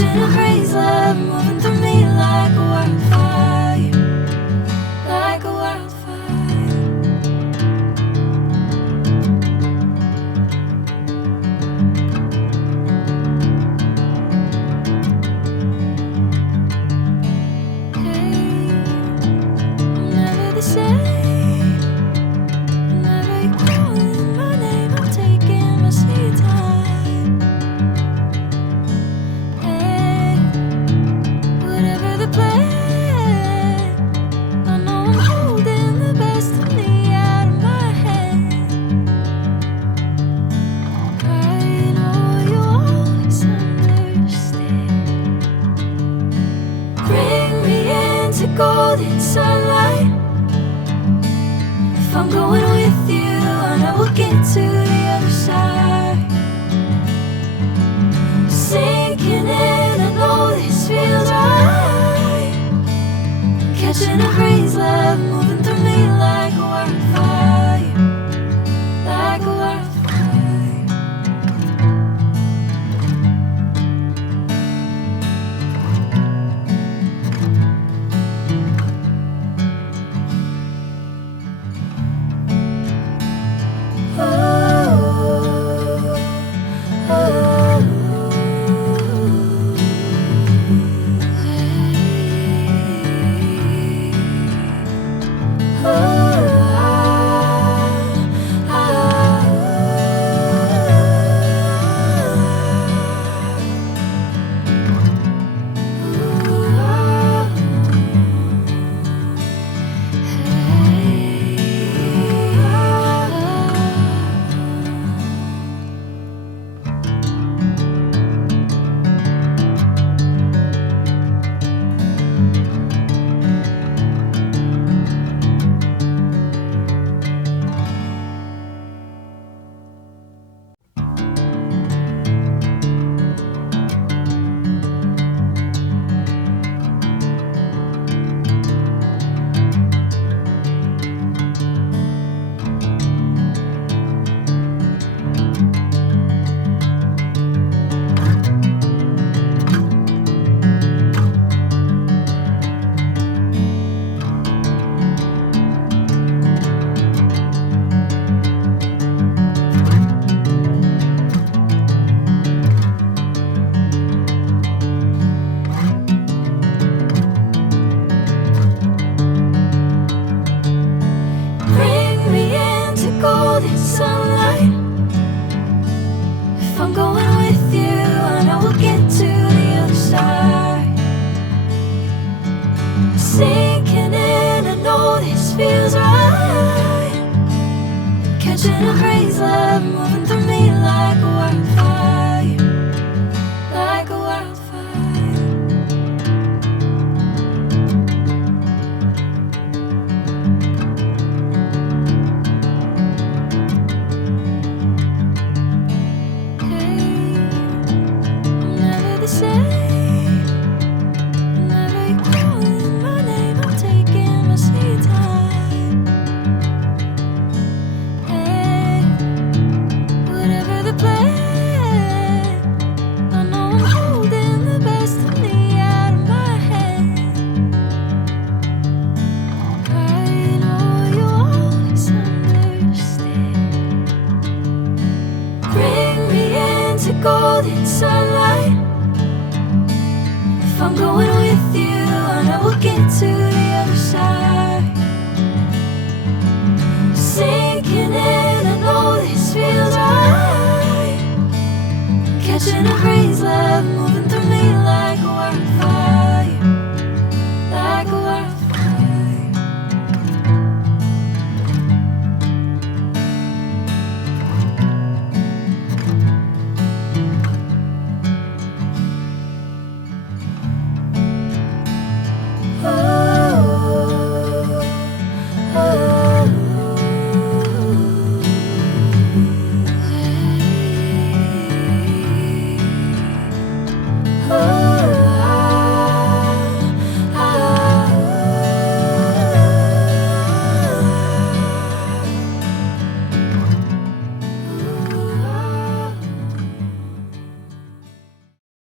catching a craze love moving through me like a wildfire, like a wildfire. Hey, I'm never the same. Whenever you're calling my name, I'm taking my sweet time. Hey, whatever the plan, I know I'm holding the best of me out of my hand. I know you always understand. Bring me into golden sunlight. If I'm going with you, I know we'll get to the other side. Sinking in, I know this feels right. Catching a craze love moving through me like a wildfire, like a wildfire. Bring me into golden sunlight. If I'm going with you, I know we'll get to the other side. Sinking in, I know this feels right. Catching a craze love moving through me like a wildfire.